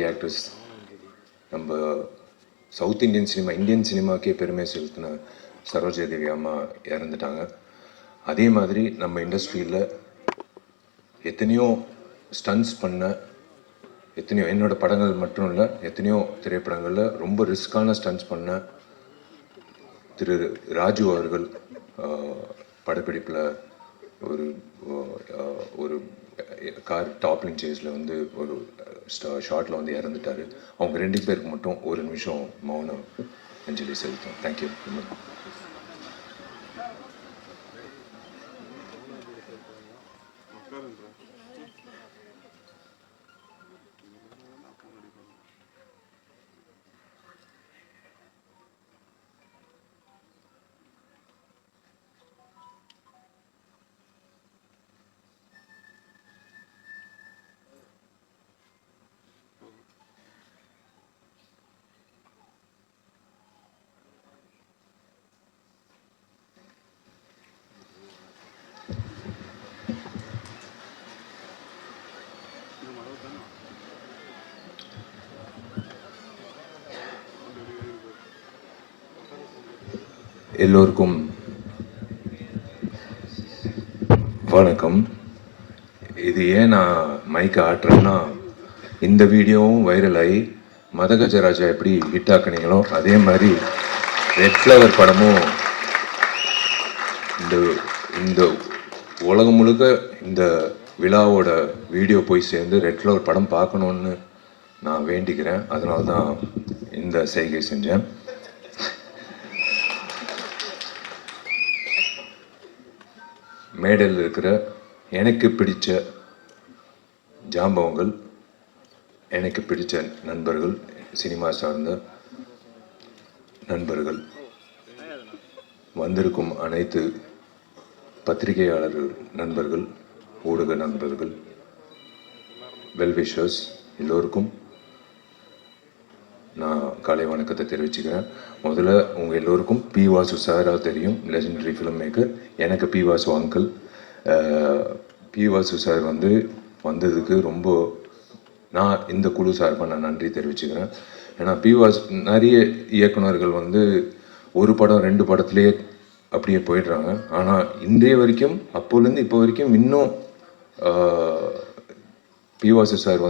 Legendary actress, நம்ம south Indian சினிமாக்கே பெருமை செலுத்தின சரோஜா தேவி அம்மா இறந்துட்டாங்க. அதே மாதிரி நம்ம இண்டஸ்ட்ரியில் எத்தனையோ ஸ்டன்ட்ஸ் பண்ண, எத்தனையோ என்னோட படங்கள் மட்டும் இல்லை, எத்தனையோ திரைப்படங்களில் ரொம்ப ரிஸ்கான ஸ்டன்ட்ஸ் பண்ண திரு ராஜு அவர்கள் படப்பிடிப்பில் ஒரு ஒரு கார் டாப்லிங் சேஸில் வந்து ஒரு ஷார்ட்டில் வந்து இறந்துட்டார். அவங்க 2 பேருக்கு மட்டும் ஒரு நிமிஷம் மௌன அஞ்சலி செலுத்தோம். தேங்க்யூ. எல்லோருக்கும் வணக்கம். இது ஏன் நான் மைக்கை ஆட்டுறேன்னா, இந்த வீடியோவும் வைரல் ஆகி மதகஜராஜா எப்படி ஹிட் ஆக்குனீங்களோ அதே மாதிரி ரெட் ஃப்ளவர் படமும் இந்த உலகம் முழுக்க இந்த விழாவோட வீடியோ போய் சேர்ந்து ரெட் ஃப்ளவர் படம் பார்க்கணுன்னு நான் வேண்டிக்கிறேன். அதனால தான் இந்த செய்கை செஞ்சேன். மேடையில் இருக்கிற எனக்கு பிடிச்ச ஜாம்பவங்கள், எனக்கு பிடிச்ச நண்பர்கள், சினிமா சார்ந்த நண்பர்கள், வந்திருக்கும் அனைத்து பத்திரிகையாளர்கள் நண்பர்கள், ஊடக நண்பர்கள், வெல்விஷர்ஸ் எல்லோருக்கும் நான் காலை வணக்கத்தை தெரிவிச்சுக்கிறேன். முதல்ல உங்கள் எல்லோருக்கும் பி வாசு சாராக தெரியும், லெஜெண்டரி ஃபிலிம் மேக்கர். எனக்கு P Vasu uncle. P Vasu sir வந்ததுக்கு ரொம்ப நான் இந்த குழு சார்பாக நான் நன்றி தெரிவிச்சுக்கிறேன். ஏன்னா பி வாசு நிறைய இயக்குநர்கள் ஒரு படம் 2 படத்துலேயே அப்படியே போயிடுறாங்க. ஆனால் இன்றைய வரைக்கும், அப்போலேருந்து இப்போ வரைக்கும் இன்னும் பி வாசு சார்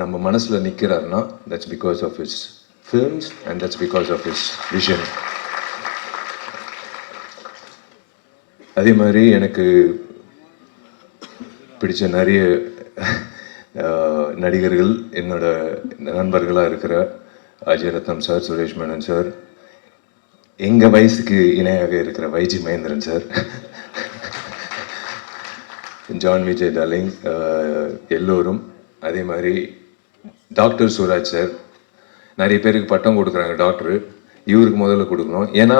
நம்ம மனசில் நிற்கிறாருன்னா that's because of his films and that's because of his vision. அதே மாதிரி எனக்கு பிடிச்ச நிறைய நடிகர்கள், என்னோட நண்பர்களாக இருக்கிற அஜய் ரத்னம் சார், சுரேஷ் மேனன் சார், எங்கள் வயசுக்கு இணையாக இருக்கிற YG Mahendran sir, John Vijay darling எல்லோரும். அதே மாதிரி டாக்டர் சுராஜ் சார், நிறைய பேருக்கு பட்டம் கொடுக்குறாங்க டாக்டரு, இவருக்கு முதல்ல கொடுக்கணும். ஏன்னா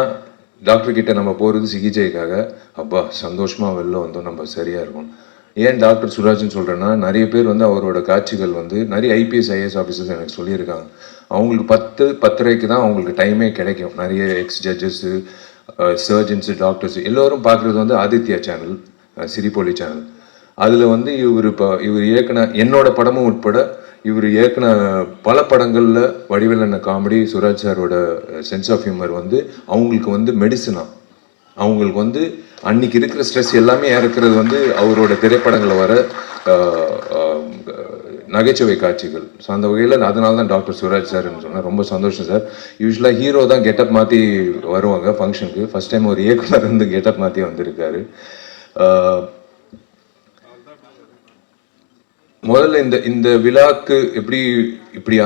டாக்டர்கிட்ட நம்ம போகிறது சிகிச்சைக்காக. அப்பா சந்தோஷமாக வெளில வந்தோம், நம்ம சரியாக இருக்கும். ஏன் டாக்டர் சுராஜ்னு சொல்கிறேன்னா, நிறைய பேர் அவரோட காட்சிகள் நிறைய ஐபிஎஸ் ஐஏஎஸ் ஆஃபீஸர்ஸ் எனக்கு சொல்லியிருக்காங்க. அவங்களுக்கு 10-10:30 தான் அவங்களுக்கு டைமே கிடைக்கும். நிறைய எக்ஸ் ஜட்ஜஸ்ஸு, சர்ஜன்ஸு, டாக்டர்ஸு எல்லோரும் பார்க்குறது ஆதித்யா சேனல், சிரிப்பொலி சேனல். அதில் இவர் இயக்குன என்னோட படமும் உட்பட இவர் இயக்குன பல படங்களில் வடிவேலண்ண காமெடி, சுராஜ் சாரோட சென்ஸ் ஆஃப் ஹியூமர் அவங்களுக்கு மெடிசனா. அவங்களுக்கு அன்னைக்கு இருக்கிற ஸ்ட்ரெஸ் எல்லாமே இறக்குறது அவரோட திரைப்படங்களில் வர நகைச்சுவை காட்சிகள். ஸோ அந்த வகையில் அதனால தான் டாக்டர் சுராஜ் சார்ன்னு சொன்னேன். ரொம்ப சந்தோஷம் சார். யூஸ்வலாக ஹீரோ தான் கெட்டப் மாற்றி வருவாங்க ஃபங்க்ஷனுக்கு. ஃபஸ்ட் டைம் ஒரு இயக்குனர் கெட்டப் மாற்றி வந்திருக்காரு. முதல்ல இந்த விழாக்கு இப்படி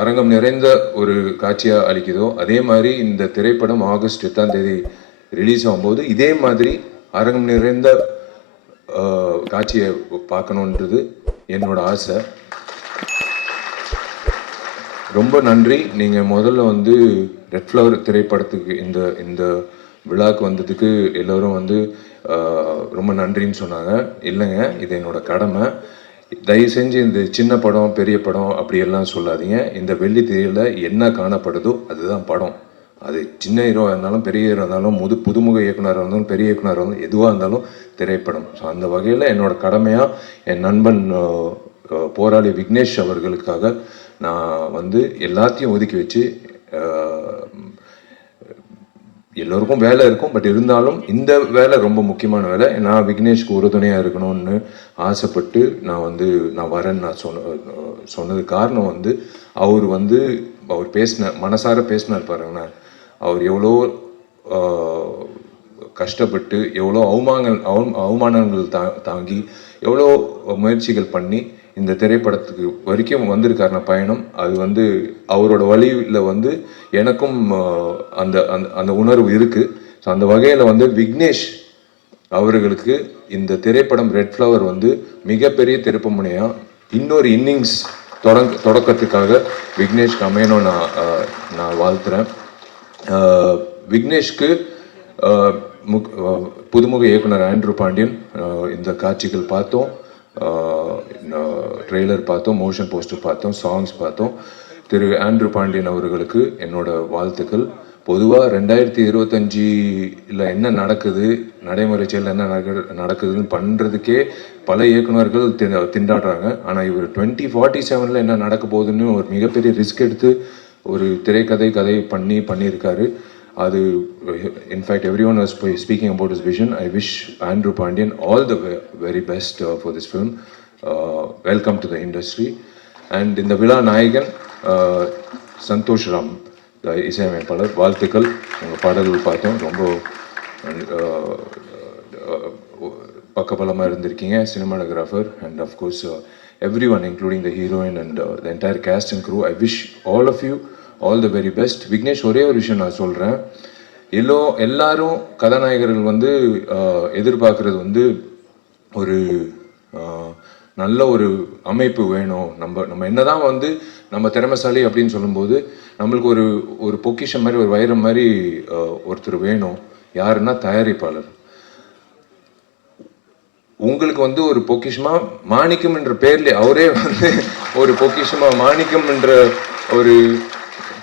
அரங்கம் நிறைந்த ஒரு காட்சியா அளிக்குதோ, அதே மாதிரி இந்த திரைப்படம் ஆகஸ்ட் 8 ரிலீஸ் ஆகும்போது இதே மாதிரி அரங்கம் நிறைந்த காட்சியை பார்க்கணுன்றது என்னோட ஆசை. ரொம்ப நன்றி. நீங்கள் முதல்ல ரெட் ஃப்ளவர் திரைப்படத்துக்கு இந்த விழாக்கு வந்ததுக்கு எல்லோரும் ரொம்ப நன்றின்னு சொன்னாங்க. இல்லைங்க, இது என்னோட கடமை. தயவு செஞ்சு இந்த சின்ன படம் பெரிய படம் அப்படியெல்லாம் சொல்லாதீங்க. இந்த வெள்ளி திரையில் என்ன காணப்படுதோ அதுதான் படம். அது சின்ன ஹீரோ இருந்தாலும் பெரிய ஹீரோ இருந்தாலும் புதுமுக இயக்குனராக இருந்தாலும் பெரிய இயக்குனராக இருந்தாலும் எதுவாக இருந்தாலும் திரைப்படம். ஸோ அந்த வகையில் என்னோட கடமையாக என் நண்பன் போராளி விக்னேஷ் அவர்களுக்காக நான் வந்து எல்லாத்தையும் ஒதுக்கி வச்சு எல்லோருக்கும் வேலை இருக்கும், பட் இருந்தாலும் இந்த வேலை ரொம்ப முக்கியமான வேலை. நான் விக்னேஷ்க்கு உறுதுணையாக இருக்கணும்னு ஆசைப்பட்டு நான் வரேன்னு நான் சொன்னது காரணம் வந்து அவர் மனசார பேசினார் பாருங்கண்ணா. அவர் எவ்வளோ கஷ்டப்பட்டு எவ்வளோ அவமானங்கள் தாங்கி எவ்வளோ முயற்சிகள் பண்ணி இந்த திரைப்படத்துக்கு வரைக்கும் வந்திருக்காருன பயணம். அது அவரோட வழியில் எனக்கும் அந்த அந்த உணர்வு இருக்குது. ஸோ அந்த வகையில் விக்னேஷ் அவர்களுக்கு இந்த திரைப்படம் ரெட் ஃப்ளவர் மிகப்பெரிய திருப்பு முனையாக இன்னொரு இன்னிங்ஸ் தொடக்கத்துக்காக விக்னேஷ்க்கு அமையணும் நான் வாழ்த்துறேன். விக்னேஷ்க்கு புதுமுக இயக்குனர் ஆண்ட்ரூ பாண்டியன் இந்த காட்சிகள் பார்த்தோம், ட்ரெய்லர் பார்த்தோம், மோஷன் போஸ்டர் பார்த்தோம், சாங்ஸ் பார்த்தோம். திரு ஆண்ட்ரூ பாண்டியன் அவர்களுக்கு என்னோட வாழ்த்துக்கள். பொதுவாக 2025 என்ன நடக்குது, நடைமுறை செயல் என்ன நடக்குதுன்னு பண்ணுறதுக்கே பல இயக்குநர்கள் திண்டாடுறாங்க. ஆனால் இவர் 2047 என்ன நடக்க போகுதுன்னு ஒரு மிகப்பெரிய ரிஸ்க் எடுத்து ஒரு கதை பண்ணியிருக்காரு. அது in fact everyone was speaking about his vision. I wish Andrew Pandian all the very best for this film. Welcome to the industry. And இந்த விழா நாயகன் சந்தோஷ் ராம் இசையமைப்பாளர், வாழ்த்துக்கள். உங்கள் பாடல்கள் பார்த்தோம், ரொம்ப பக்கபலமாக இருந்திருக்கீங்க. Cinematographer and of course everyone including the heroine and the entire cast and crew. I wish all of you all the very best. Vignesh, ஒரே ஒரு விஷயம் நான் சொல்கிறேன். எல்லாரும் கதாநாயகர்கள் எதிர்பார்க்குறது ஒரு நல்ல ஒரு அமைப்பு வேணும். நம்ம என்னதான் நம்ம திறமைசாலி அப்படின்னு சொல்லும்போது நம்மளுக்கு ஒரு பொக்கிஷம் மாதிரி, ஒரு வைரம் மாதிரி ஒருத்தர் வேணும். யாருன்னா தயாரிப்பாளர். உங்களுக்கு ஒரு பொக்கிஷமா மாணிக்கம் என்ற பேர்ல அவரே ஒரு பொக்கிஷமா மாணிக்கம் என்ற ஒரு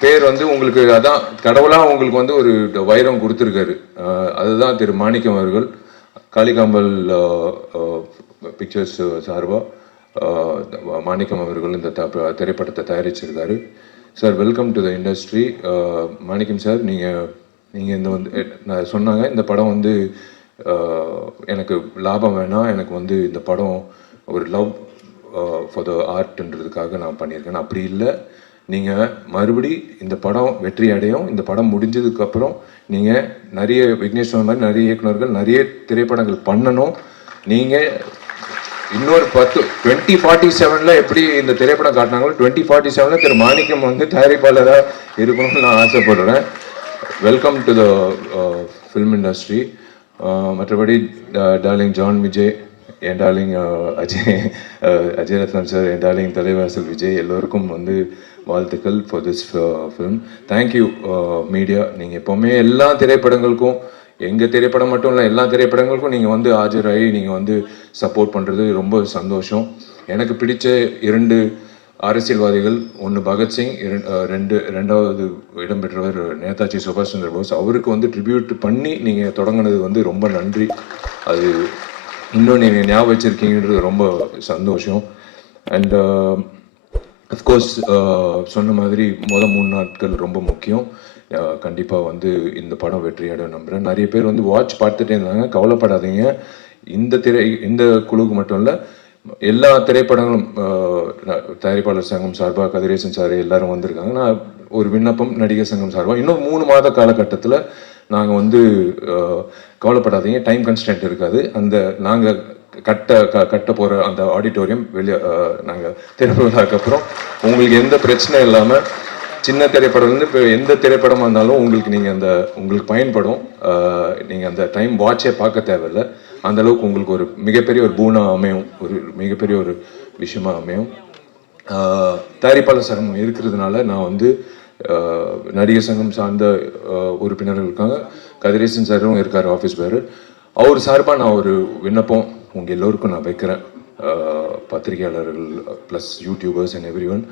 பேர் உங்களுக்கு அதான் கடவுளா உங்களுக்கு ஒரு வைரம் கொடுத்துருக்காரு. அதுதான் திரு மாணிக்கம் அவர்கள். காளிகாம்பல் பிக்சர்ஸ் சார்பா மாணிக்கம் அவர்கள் இந்த திரைப்படத்தை தயாரிச்சிருக்காரு. Sir, welcome to the industry. Manickam sir, நீங்கள் இந்த சொன்னாங்க இந்த படம் எனக்கு லாபம் வேணாம், எனக்கு இந்த படம் ஒரு லவ் ஃபார் த ஆர்ட்ன்றதுக்காக நான் பண்ணியிருக்கேன். அப்படி இல்லை, நீங்கள் மறுபடி இந்த படம் வெற்றி அடையும். இந்த படம் முடிஞ்சதுக்கப்புறம் நீங்கள் நிறைய விக்னேஷ் மாதிரி நிறைய இயக்குநர்கள் நிறைய திரைப்படங்கள் பண்ணணும். நீங்கள் இன்னொரு 2047 எப்படி இந்த திரைப்படம் காட்டினாங்களோ 2047 திரு மாணிக்கம் தயாரிப்பாளராக இருக்கணும்னு நான் ஆசைப்படுறேன். Welcome to the film industry. மற்றபடி டார்லிங் ஜான் விஜய், என் டார்லிங் அஜய் ரத்னம் சார், என் டார்லிங் தலைவாசல் விஜய், எல்லோருக்கும் வாழ்த்துக்கள் for this film. Thank you media. நீங்கள் எப்போவுமே எல்லா திரைப்படங்களுக்கும், எங்கள் திரைப்படம் மட்டும் இல்லை எல்லா திரைப்படங்களுக்கும் நீங்கள் ஆஜராகி நீங்கள் சப்போர்ட் பண்ணுறது ரொம்ப சந்தோஷம். எனக்கு பிடிச்ச 2 அரசியல்வாதிகள், ஒன்று பகத்சிங், ரெண்டாவது இடம்பெற்றவர் நேதாஜி சுபாஷ் சந்திர போஸ். அவருக்கு ட்ரிபியூட் பண்ணி நீங்கள் தொடங்கினது ரொம்ப நன்றி. அது இன்னும் நீங்கள் ஞாபகம் வச்சுருக்கீங்கன்றது ரொம்ப சந்தோஷம். அண்ட் அஃப்கோர்ஸ் சொன்ன மாதிரி 3 நாட்கள் ரொம்ப முக்கியம். கண்டிப்பாக இந்த படம் வெற்றியாட நம்புகிறேன். நிறைய பேர் வாட்ச் பார்த்துட்டே இருந்தாங்க. கவலைப்படாதீங்க. இந்த குழுக்கு மட்டும் இல்லை, எல்லா திரைப்படங்களும் தயாரிப்பாளர் சங்கம் சார்பாக கதிரேசன் சார் எல்லாரும் வந்திருக்காங்க. நான் ஒரு விண்ணப்பம் நடிகர் சங்கம் சார்பாக இன்னும் 3 மாத காலகட்டத்தில் நாங்கள் கவலைப்படாதீங்க, டைம் கன்ஸ்டன்ட் இருக்காது. நாங்கள் கட்ட போகிற அந்த ஆடிட்டோரியம் வெளியே நாங்கள் திறப்புக்கு அப்புறம் உங்களுக்கு எந்த பிரச்சனை இல்லாமல் சின்ன திரைப்படம் இப்போ எந்த திரைப்படமாக இருந்தாலும் உங்களுக்கு பயன்படும். நீங்கள் அந்த டைம் வாட்சே பார்க்க தேவையில்லை. அந்தளவுக்கு உங்களுக்கு ஒரு மிகப்பெரிய ஒரு பூனா அமையும், ஒரு மிகப்பெரிய ஒரு விஷயமா அமையும். தயாரிப்பாளர் சங்கம் இருக்கிறதுனால நான் நடிகர் சங்கம் சார்ந்த உறுப்பினர்கள் இருக்காங்க. கதிரேசன் சாரும் இருக்கார், ஆஃபீஸ் பேர். அவர் சார்பாக நான் ஒரு விண்ணப்பம் உங்கள் எல்லோருக்கும் நான் வைக்கிறேன். பத்திரிகையாளர்கள் plus YouTubers and every one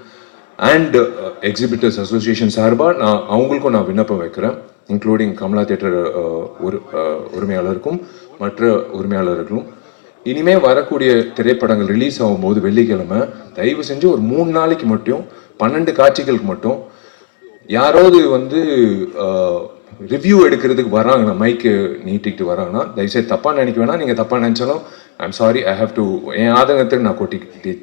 and exhibitors association சார்பாக அவங்களுக்கும் நான் விண்ணப்பம் வைக்கிறேன். இன்க்ளூடிங் கமலா தியேட்டர் உரிமையாளருக்கும் மற்ற உரிமையாளர்களும் இனிமே வரக்கூடிய திரைப்படங்கள் ரிலீஸ் ஆகும்போது வெள்ளிக்கிழமை தயவு செஞ்சு ஒரு 3 நாளைக்கு மட்டும் 12 காட்சிகளுக்கு மட்டும் யாராவது வந்து ரிவ்யூ எடுக்கிறதுக்கு வராங்கன்னா, மைக்கு நீட்டிக்கிட்டு வராங்கன்னா தயவுசெய்து தப்பா நினைக்க வேணாம். நீங்க தப்பா நினைச்சாலும் I'm sorry, I have to, என் ஆதங்கத்தை நான்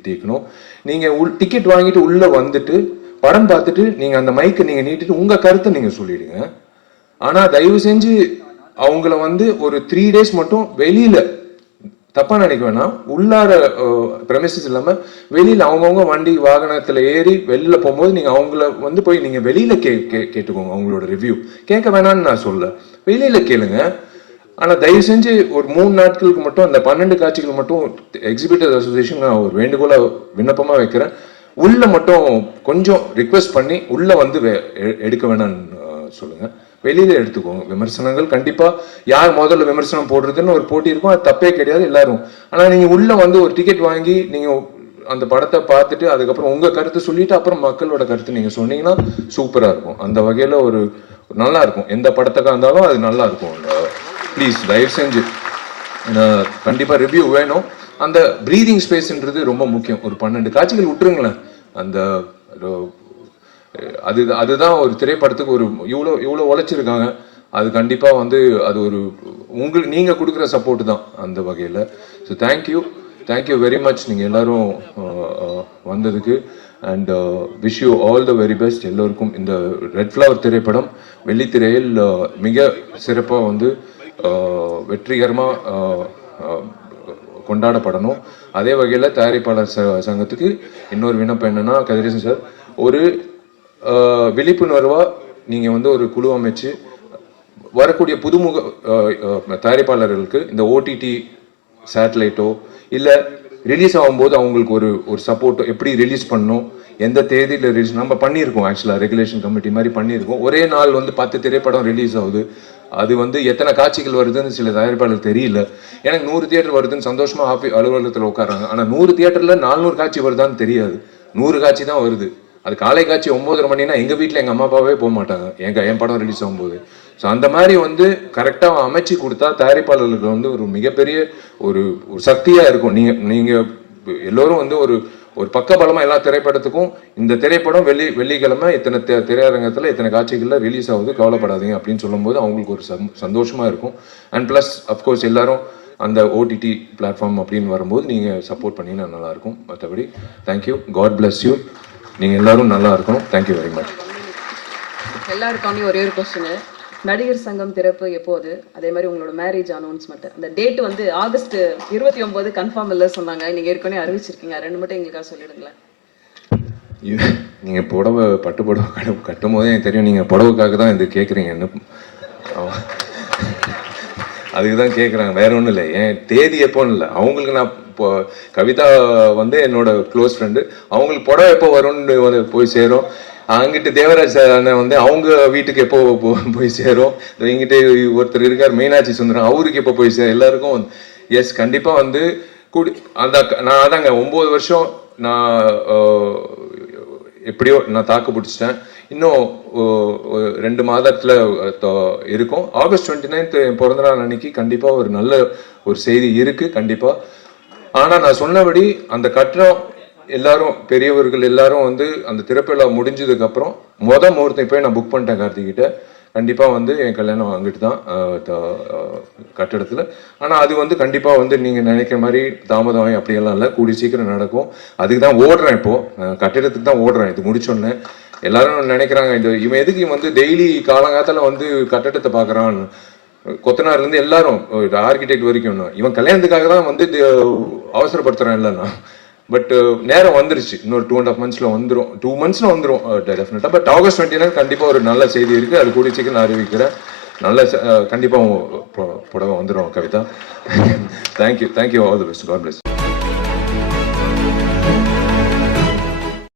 தீக்கணும். நீங்க டிக்கெட் வாங்கிட்டு உள்ள வந்துட்டு படம் பார்த்துட்டு நீங்க அந்த மைக்கை நீங்க நீட்டிட்டு உங்க கருத்தை நீங்க சொல்லிடுங்க. ஆனா தயவு செஞ்சு அவங்கள வந்து ஒரு 3 days மட்டும் வெளியில, தப்பா நினைக்க வேணாம், உள்ளார பிரமிசஸ் இல்லாம வெளியில அவங்கவுங்க வண்டி வாகனத்துல ஏறி வெளியில போகும்போது நீங்க அவங்கள வந்து போய் நீங்க வெளியில கேட்டுக்கோங்க. அவங்களோட ரிவ்யூ கேட்க வேணாம்னு நான் சொல்ல, வெளியில கேளுங்க. ஆனா தயவு செஞ்சு ஒரு 3 நாட்களுக்கு மட்டும் அந்த 12 காட்சிகள் மட்டும் எக்ஸிபிட்டர்ஸ் அசோசியேஷன் நான் ஒரு வேண்டுகோளா விண்ணப்பமா வைக்கிறேன். உள்ள மட்டும் கொஞ்சம் ரிக்வெஸ்ட் பண்ணி உள்ள வந்து எடுக்க வேணாம்னு சொல்லுங்க. வெளியில எடுத்துக்கோங்க. விமர்சனங்கள் கண்டிப்பா யார் முதல்ல விமர்சனம் போடுறதுன்னு ஒரு போட்டி இருக்கும், அது தப்பே கிடையாது எல்லாரும். ஆனா நீங்க உள்ள வந்து ஒரு டிக்கெட் வாங்கி நீங்க அந்த படத்தை பார்த்துட்டு அதுக்கப்புறம் உங்க கருத்து சொல்லிட்டு அப்புறம் மக்களோட கருத்து நீங்க சொன்னீங்கன்னா சூப்பரா இருக்கும். அந்த வகையில ஒரு நல்லா இருக்கும். எந்த படத்துக்கா இருந்தாலும் அது நல்லா இருக்கும். ப்ளீஸ் தயவு செஞ்சு கண்டிப்பா ரிவ்யூ வேணும். அந்த பிரீதிங் ஸ்பேஸ்ன்றது ரொம்ப முக்கியம். ஒரு 12 காட்சிகள் விட்டுருங்களேன். அந்த அதுதான் ஒரு திரைப்படத்துக்கு ஒரு இவ்வளோ உழைச்சிருக்காங்க. அது கண்டிப்பா வந்து அது ஒரு நீங்க கொடுக்குற சப்போர்ட் தான் அந்த வகையில். ஸோ தேங்க்யூ வெரி மச் நீங்க எல்லாரும் வந்ததுக்கு. And wish you all the very best எல்லோருக்கும். இந்த ரெட் ஃப்ளவர் திரைப்படம் வெள்ளித்திரையில் மிக சிறப்பாக வந்து வெற்றிகரமாக கொண்டாடப்படணும். அதே வகையில் தயாரிப்பாளர் சங்கத்துக்கு இன்னொரு விண்ணப்பம் என்னன்னா, கதிரேசன் சார், ஒரு விழிப்புணர்வா நீங்க வந்து ஒரு குழு அமைச்சு வரக்கூடிய புதுமுக தயாரிப்பாளர்களுக்கு இந்த ஓடிடி சேட்டலைட்டோ இல்ல ரிலீஸ் ஆகும்போது அவங்களுக்கு ஒரு சப்போர்ட், எப்படி ரிலீஸ் பண்ணணும், எந்த தேதியில் ரிலீஸ் நம்ம பண்ணியிருக்கோம். ஆக்சுவலாக ரெகுலேஷன் கமிட்டி மாதிரி பண்ணியிருக்கோம். ஒரே நாள் வந்து 10 திரைப்படம் ரிலீஸ் ஆகுது. அது வந்து எத்தனை காட்சிகள் வருதுன்னு சில தயாரிப்பாளருக்கு தெரியல. எனக்கு 100 தியேட்டர் வருதுன்னு சந்தோஷமா அலுவலகத்தில் உட்காராங்க. ஆனால் 100 தியேட்டர்ல 400 காட்சி வருதான்னு தெரியாது. 100 காட்சி தான் வருது. அது காலை காட்சி 9:30 மணினா எங்க வீட்டில் எங்க அம்மா அப்பாவே போக மாட்டாங்க என் படம் ரிலீஸ் ஆகும்போது. ஸோ அந்த மாதிரி வந்து கரெக்டாக அமைச்சு கொடுத்தா தயாரிப்பாளர்களுக்கு வந்து ஒரு மிகப்பெரிய ஒரு சக்தியா இருக்கும். நீங்க எல்லோரும் வந்து ஒரு பக்கபலமா எல்லா திரைப்படத்துக்கும் இந்த திரைப்படம் வெள்ளிக்கிழமை இத்தனை திரையரங்கத்தில் இத்தனை காட்சிகள்ல ரிலீஸ் ஆகுது, கவலைப்படாதீங்க அப்படின்னு சொல்லும்போது அவங்களுக்கு ஒரு சந்தோஷமா இருக்கும். அண்ட் பிளஸ் அஃப்கோர்ஸ் எல்லாரும் அந்த ஓடிடி பிளாட்ஃபார்ம் அப்படின்னு வரும்போது நீங்க சப்போர்ட் பண்ணிங்கன்னா நல்லா இருக்கும். மற்றபடி தேங்க்யூ, காட் பிளஸ் யூ. நீங்க எல்லாரும் நல்லா இருக்கணும். Thank you very much. எல்லாருக்காண்டி ஒரே ஒரு கொஸ்டின், நடிகர் சங்கம் திறப்பு எப்போது? அதே மாதிரி உங்களோட மேரேஜ் அனௌன்ஸ்மெண்ட் அந்த டேட் வந்து ஆகஸ்ட் 29 கன்ஃபார்ம் இல்லை சொன்னாங்க. நீங்க ஏற்கனவே அறிவிச்சிருக்கீங்க, 2 மட்டும் எங்களுக்காக சொல்லிடுங்களேன். நீங்க புடவை பட்டு புடவை கட்டும் போதே எனக்கு தெரியும் நீங்க புடவைக்காக தான் இது கேட்குறீங்க. என்ன அதுக்கு தான் கேட்குறாங்க, வேற ஒன்றும் இல்லை. என் தேதி எப்போன்னு இல்லை, அவங்களுக்கு நான் இப்போ கவிதா வந்து என்னோட க்ளோஸ் ஃப்ரெண்டு, அவங்களுக்கு புடவை எப்போ வரும்னு போய் சேரும். அங்கிட்டு தேவராஜ் அண்ணன் வந்து அவங்க வீட்டுக்கு எப்போ போய் சேரும். இங்கிட்ட ஒருத்தர் இருக்கார் மீனாட்சி சுந்தரம், அவருக்கு எப்போ போய் சேரும். எல்லாருக்கும் எஸ் கண்டிப்பாக வந்து நான் அதாங்க 9 வருஷம் நான் எப்படியோ நான் தாக்கு பிடிச்சிட்டேன். இன்னும் 2 மாதத்துல இருக்கும். ஆகஸ்ட் 29 என் பிறந்த நாள் அன்னைக்கு கண்டிப்பா ஒரு நல்ல ஒரு செய்தி இருக்கு கண்டிப்பா. ஆனா நான் சொன்னபடி அந்த கட்டணம் எல்லாரும் பெரியவர்கள் எல்லாரும் வந்து அந்த திறப்பிழா முடிஞ்சதுக்கு அப்புறம் முகூர்த்தம் போய் நான் புக் பண்ணிட்டேன் கார்த்திகிட்ட. கண்டிப்பா வந்து என் கல்யாணம் அங்கிட்டு தான் கட்டிடத்துல. ஆனா அது வந்து கண்டிப்பா வந்து நீங்க நினைக்கிற மாதிரி தாமதம் அப்படியெல்லாம் இல்லை, கூடி சீக்கிரம் நடக்கும். அதுக்கு தான் ஓடுறேன், இப்போ கட்டிடத்துக்கு தான் ஓடுறேன். இது முடிச்சோடனே எல்லாரும் நினைக்கிறாங்க இவன் எதுக்கு வந்து டெய்லி காலங்காலத்துல வந்து கட்டடத்தை பாக்குறான், கொத்தனார் இருந்து எல்லாரும் ஆர்கிடெக்ட் வரைக்கும் இவன் கல்யாணத்துக்காக தான் வந்து அவசரப்படுத்துறான் இல்லைன்னா. பட் நேரம் வந்துருச்சு, இன்னொரு 2.5 monthsல வந்துடும், 2 monthsல வந்துடும் டெஃபினட்டா. பட் ஆகஸ்ட் 29 கண்டிப்பா ஒரு நல்ல செய்தி இருக்கு, அது கூடிய சீக்கிரம் நான் அறிவிக்கிறேன். நல்ல கண்டிப்பா புடவை வந்துடும் Kavitha. Thank you, all the best, God plus.